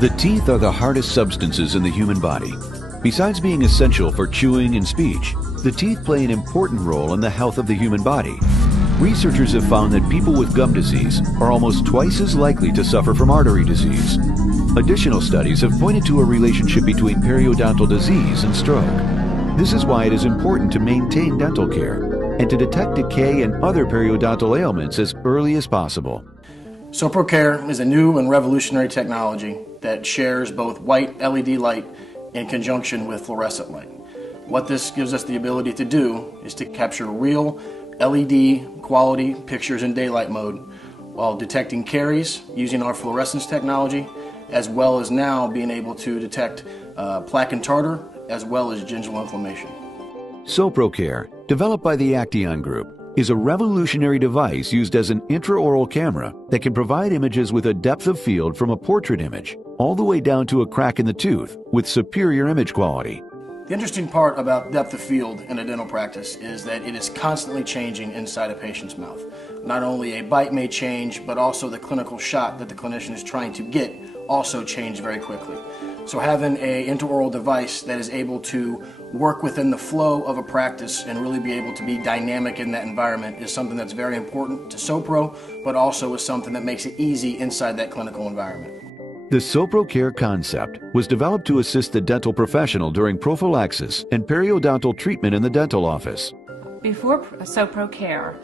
The teeth are the hardest substances in the human body. Besides being essential for chewing and speech, the teeth play an important role in the health of the human body. Researchers have found that people with gum disease are almost twice as likely to suffer from artery disease. Additional studies have pointed to a relationship between periodontal disease and stroke. This is why it is important to maintain dental care and to detect decay and other periodontal ailments as early as possible. SoproCARE is a new and revolutionary technology that shares both white LED light in conjunction with fluorescent light. What this gives us the ability to do is to capture real LED quality pictures in daylight mode while detecting caries using our fluorescence technology, as well as now being able to detect plaque and tartar as well as gingival inflammation. SoproCARE, developed by the Acteon Group, is a revolutionary device used as an intraoral camera that can provide images with a depth of field from a portrait image all the way down to a crack in the tooth with superior image quality. The interesting part about depth of field in a dental practice is that it is constantly changing inside a patient's mouth. Not only a bite may change, but also the clinical shot that the clinician is trying to get also change very quickly. So having an intraoral device that is able to work within the flow of a practice and really be able to be dynamic in that environment is something that's very important to Sopro, but also is something that makes it easy inside that clinical environment. The SoproCARE concept was developed to assist the dental professional during prophylaxis and periodontal treatment in the dental office. Before SoproCARE,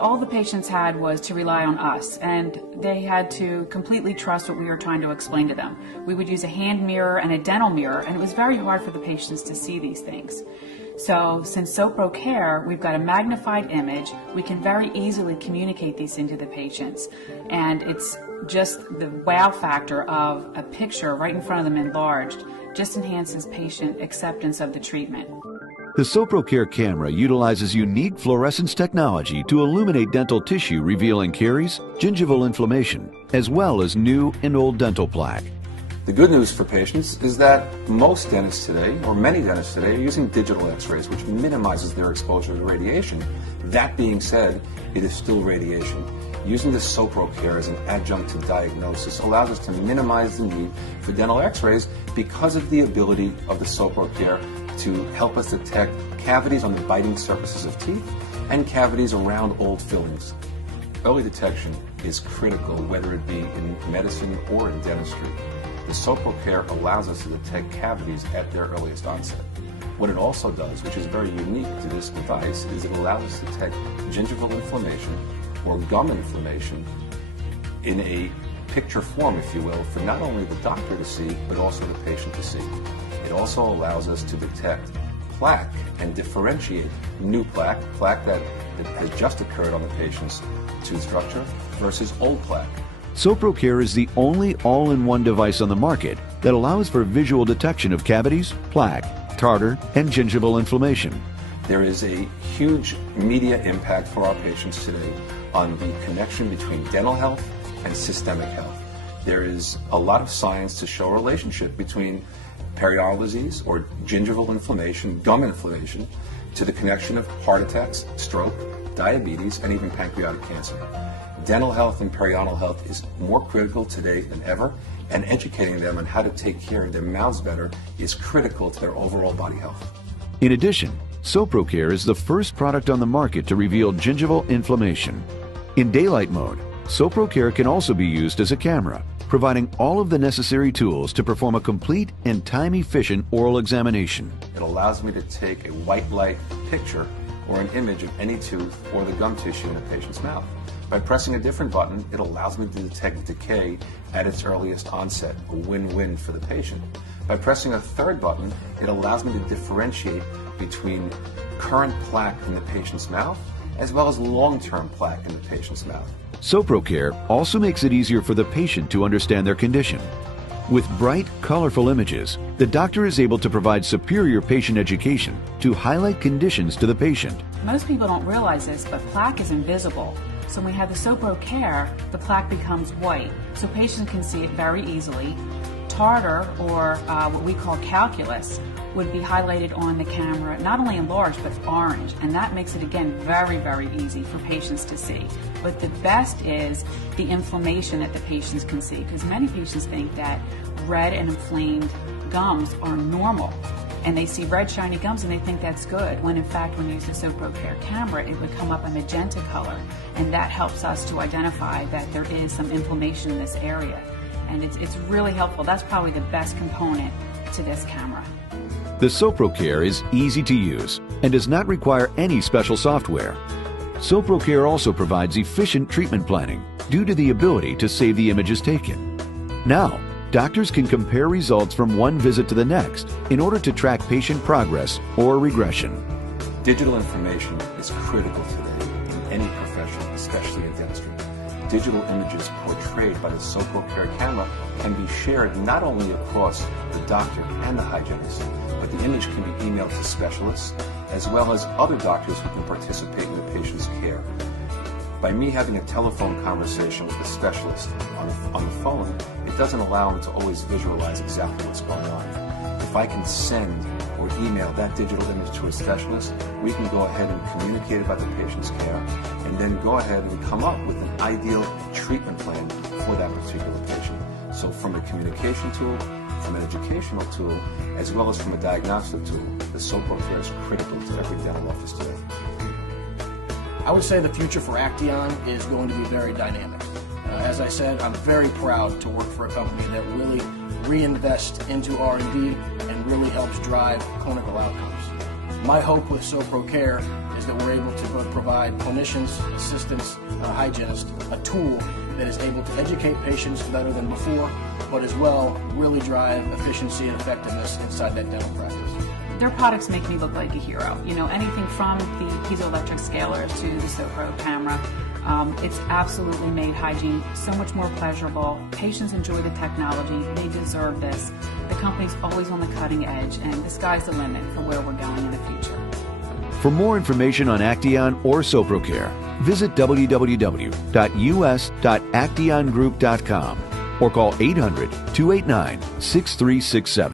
all the patients had was to rely on us, and they had to completely trust what we were trying to explain to them. We would use a hand mirror and a dental mirror, and it was very hard for the patients to see these things. So since SoproCARE, we've got a magnified image. We can very easily communicate these into the patients, and it's just the wow factor of a picture right in front of them enlarged just enhances patient acceptance of the treatment. The SoproCARE camera utilizes unique fluorescence technology to illuminate dental tissue, revealing caries, gingival inflammation, as well as new and old dental plaque. The good news for patients is that most dentists today, or many dentists today, are using digital x-rays, which minimizes their exposure to radiation. That being said, it is still radiation. Using the SoproCARE as an adjunct to diagnosis allows us to minimize the need for dental x-rays because of the ability of the SoproCARE to help us detect cavities on the biting surfaces of teeth and cavities around old fillings. Early detection is critical, whether it be in medicine or in dentistry. The SoproCARE allows us to detect cavities at their earliest onset. What it also does, which is very unique to this device, is it allows us to detect gingival inflammation or gum inflammation in a picture form, if you will, for not only the doctor to see, but also the patient to see. It also allows us to detect plaque and differentiate new plaque that has just occurred on the patient's tooth structure versus old plaque. SoproCARE is the only all-in-one device on the market that allows for visual detection of cavities, plaque, tartar, and gingival inflammation. There is a huge media impact for our patients today on the connection between dental health and systemic health. There is a lot of science to show a relationship between periodontal disease or gingival inflammation, gum inflammation, to the connection of heart attacks, stroke, diabetes, and even pancreatic cancer. Dental health and periodontal health is more critical today than ever, and educating them on how to take care of their mouths better is critical to their overall body health. In addition, SoproCARE is the first product on the market to reveal gingival inflammation. In daylight mode, SoproCARE can also be used as a camera, providing all of the necessary tools to perform a complete and time-efficient oral examination. It allows me to take a white light picture or an image of any tooth or the gum tissue in a patient's mouth. By pressing a different button, it allows me to detect decay at its earliest onset, a win-win for the patient. By pressing a third button, it allows me to differentiate between current plaque in the patient's mouth as well as long-term plaque in the patient's mouth. SoproCARE also makes it easier for the patient to understand their condition. With bright, colorful images, the doctor is able to provide superior patient education to highlight conditions to the patient. Most people don't realize this, but plaque is invisible. So when we have the SoproCARE, the plaque becomes white, so patients can see it very easily. Tartar, or what we call calculus, would be highlighted on the camera, not only in large, but orange. And that makes it, again, very, very easy for patients to see. But the best is the inflammation that the patients can see, because many patients think that red and inflamed gums are normal. And they see red shiny gums and they think that's good, when in fact when you use the SoproCARE camera it would come up a magenta color, and that helps us to identify that there is some inflammation in this area. And it's really helpful. That's probably the best component to this camera. The SoproCARE is easy to use and does not require any special software. SoproCARE also provides efficient treatment planning due to the ability to save the images taken. Now, doctors can compare results from one visit to the next in order to track patient progress or regression. Digital information is critical today in any profession, especially in dentistry. Digital images portrayed by the SoproCARE camera can be shared not only across the doctor and the hygienist, but the image can be emailed to specialists as well as other doctors who can participate in the patient's care. By me having a telephone conversation with a specialist on the phone, it doesn't allow them to always visualize exactly what's going on. If I can send or email that digital image to a specialist, we can go ahead and communicate about the patient's care and then go ahead and come up with an ideal treatment plan for that particular patient. So from a communication tool, from an educational tool, as well as from a diagnostic tool, the SoproCARE is critical to every dental office today. I would say the future for Acteon is going to be very dynamic. As I said, I'm very proud to work for a company that really reinvests into R&D and really helps drive clinical outcomes. My hope with SoproCARE is that we're able to provide clinicians, assistants, hygienists a tool that is able to educate patients better than before, but as well really drive efficiency and effectiveness inside that dental practice. Their products make me look like a hero. You know, anything from the piezoelectric scalers to the Sopro camera. It's absolutely made hygiene so much more pleasurable. Patients enjoy the technology. They deserve this. The company's always on the cutting edge, and the sky's the limit for where we're going in the future. For more information on Acteon or SoproCARE, visit www.us.acteongroup.com or call 800-289-6367.